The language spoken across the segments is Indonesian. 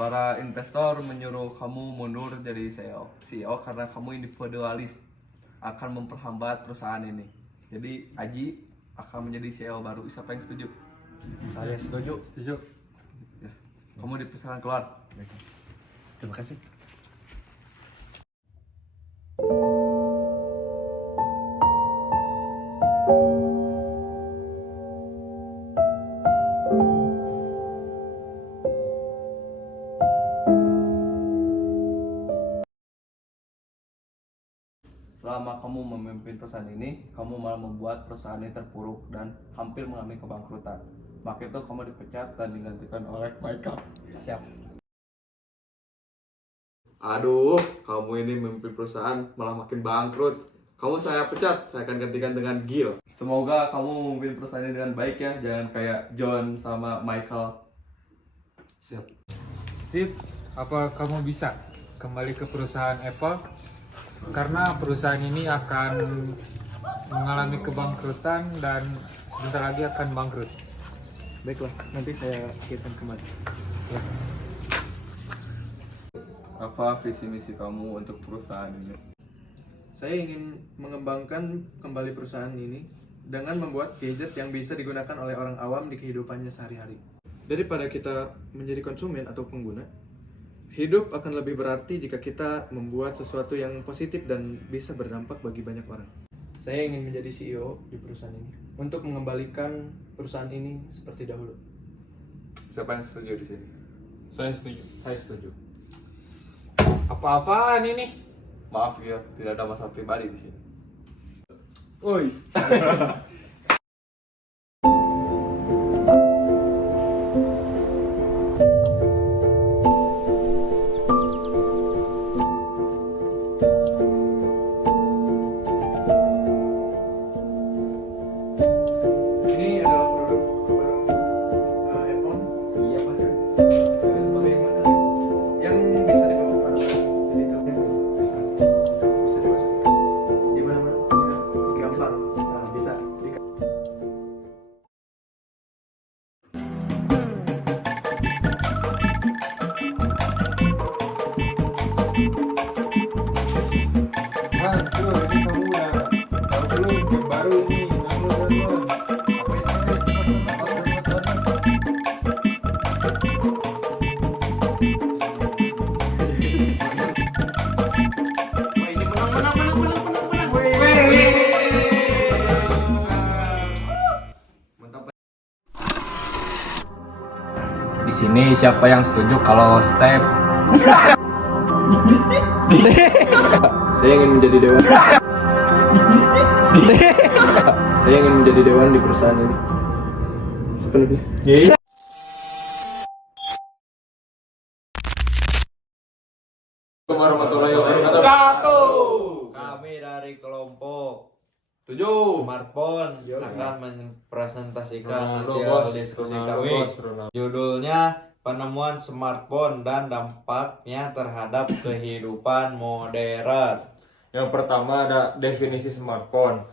Para investor menyuruh kamu mundur dari CEO karena kamu individualis, akan memperhambat perusahaan ini. Jadi Aji akan menjadi CEO baru. Siapa yang setuju? Saya setuju. Setuju. Ya. Kamu dipersilakan keluar. Terima kasih. Selama kamu memimpin perusahaan ini, kamu malah membuat perusahaan ini terpuruk dan hampir mengalami kebangkrutan. Maka itu kamu dipecat dan digantikan oleh Michael. Siap. Aduh, kamu ini memimpin perusahaan malah makin bangkrut. Kamu saya pecat, saya akan gantikan dengan Gil. Semoga kamu memimpin perusahaan ini dengan baik ya, jangan kayak John sama Michael. Siap. Steve, apa kamu bisa kembali ke perusahaan Apple? Karena perusahaan ini akan mengalami kebangkrutan dan sebentar lagi akan bangkrut. Baiklah, nanti saya kirimkan kembali. Ya. Apa visi misi kamu untuk perusahaan ini? Saya ingin mengembangkan kembali perusahaan ini dengan membuat gadget yang bisa digunakan oleh orang awam di kehidupannya sehari-hari. Daripada kita menjadi konsumen atau pengguna, hidup akan lebih berarti jika kita membuat sesuatu yang positif dan bisa berdampak bagi banyak orang. Saya ingin menjadi CEO di perusahaan ini untuk mengembalikan perusahaan ini seperti dahulu. Siapa yang setuju di sini? Saya setuju. Saya setuju. Apa-apaan ini? Maaf ya, tidak ada masalah pribadi di sini. Oi. Ini adalah produk baru iPhone. Iya Mas. Jadi sebagaimana yang bisa dibawa kemana-mana. Jadi itu bisa dimasukin di mana-mana. Gampang. Nah, bisa. Tuh, ini kamu udah tahu belum yang baru ini? Download. Di sini siapa yang setuju kalau step? Saya ingin menjadi dewan. Saya ingin menjadi dewan di perusahaan ini. Sepenuhnya. Warahmatullahi wabarakatuh. Kami dari kelompok 7. smartphone akan mempresentasikan Ronaldo, hasil bos. diskusi Ronaldo, kami. bos. Ronaldo. Judulnya penemuan smartphone dan dampaknya terhadap kehidupan modern. Yang pertama ada definisi smartphone.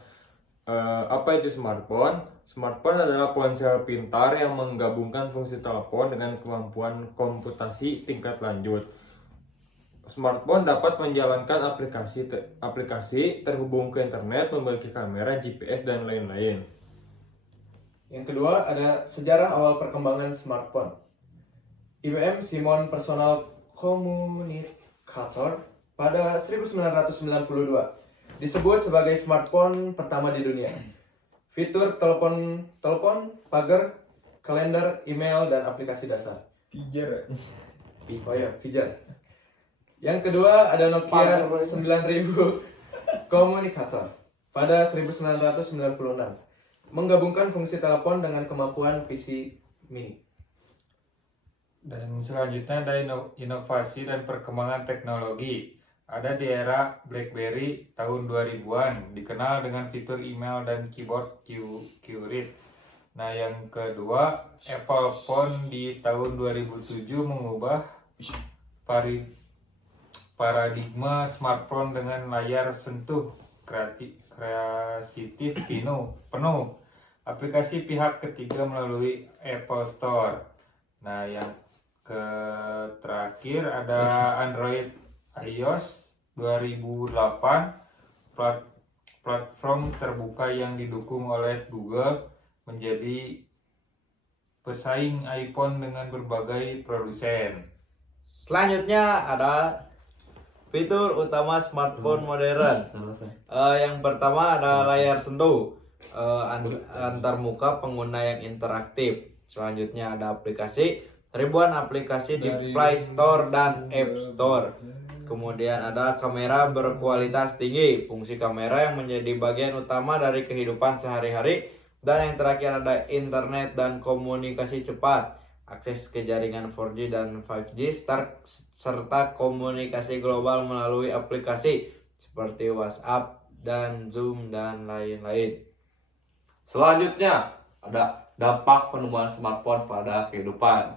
Apa itu smartphone? Smartphone adalah ponsel pintar yang menggabungkan fungsi telepon dengan kemampuan komputasi tingkat lanjut. Smartphone dapat menjalankan aplikasi terhubung ke internet, memiliki kamera, GPS, dan lain-lain. Yang kedua ada sejarah awal perkembangan smartphone. IBM Simon Personal Communicator pada 1992 disebut sebagai smartphone pertama di dunia. Fitur telepon, pagar, kalender, email, dan aplikasi dasar. Pijar. Oh ya, pijar. Yang kedua ada Nokia 9000 Communicator pada 1996. Menggabungkan fungsi telepon dengan kemampuan PC mini. Dan selanjutnya ada inovasi dan perkembangan teknologi. Ada di era BlackBerry tahun 2000-an, dikenal dengan fitur email dan keyboard QRID. Nah, yang kedua, Apple Phone di tahun 2007 mengubah paradigma smartphone dengan layar sentuh kreatif penuh. Aplikasi pihak ketiga melalui Apple Store. Nah, yang terakhir ada Android iOS 2008, platform terbuka yang didukung oleh Google, menjadi pesaing iPhone dengan berbagai produsen. Selanjutnya ada fitur utama smartphone modern. Yang pertama ada layar sentuh, antar muka pengguna yang interaktif. Selanjutnya ada aplikasi, ribuan aplikasi di Play Store dan App Store. Kemudian ada kamera berkualitas tinggi, fungsi kamera yang menjadi bagian utama dari kehidupan sehari-hari. Dan yang terakhir ada internet dan komunikasi cepat, akses ke jaringan 4G dan 5G, serta komunikasi global melalui aplikasi seperti WhatsApp dan Zoom dan lain-lain. Selanjutnya ada dampak penemuan smartphone pada kehidupan.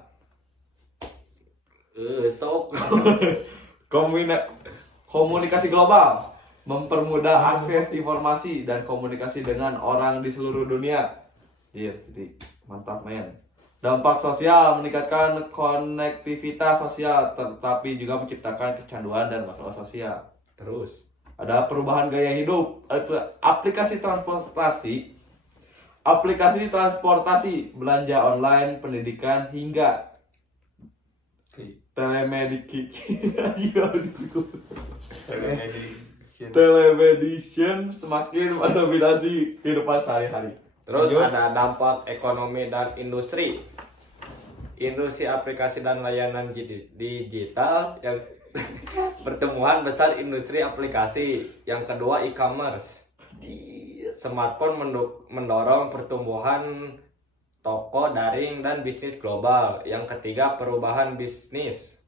Komunikasi global, mempermudah akses informasi dan komunikasi dengan orang di seluruh dunia. Iya, jadi mantap men. Dampak sosial, meningkatkan konektivitas sosial, tetapi juga menciptakan kecanduan dan masalah sosial. Terus ada perubahan gaya hidup, aplikasi transportasi, belanja online, pendidikan hingga telemedicine semakin mendominasi kehidupan sehari-hari. Terus ada dampak ekonomi dan industri. Industri aplikasi dan layanan digital. Yang pertumbuhan besar industri aplikasi. Yang kedua e-commerce. Smartphone mendorong pertumbuhan toko daring dan bisnis global. Yang ketiga perubahan bisnis.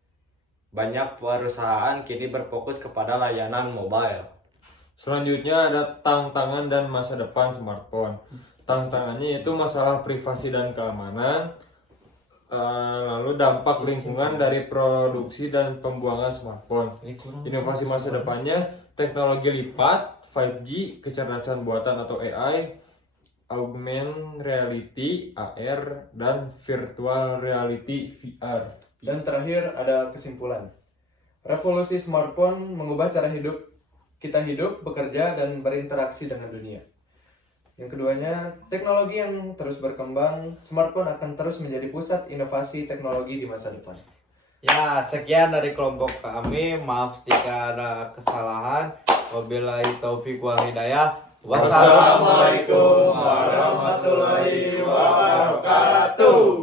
Banyak perusahaan kini berfokus kepada layanan mobile. Selanjutnya ada tantangan dan masa depan smartphone. Tantangannya yaitu masalah privasi dan keamanan, lalu dampak lingkungan dari produksi dan pembuangan smartphone. Inovasi masa depannya teknologi lipat, 5G, kecerdasan buatan atau AI, augmented reality (AR), dan virtual reality (VR). Dan terakhir ada kesimpulan. Revolusi smartphone mengubah cara kita hidup, bekerja, dan berinteraksi dengan dunia. Yang keduanya, teknologi yang terus berkembang, smartphone akan terus menjadi pusat inovasi teknologi di masa depan. Ya, sekian dari kelompok kami. Maaf jika ada kesalahan. Wabillahi taufiq wal hidayah. Wassalamualaikum warahmatullahi wabarakatuh.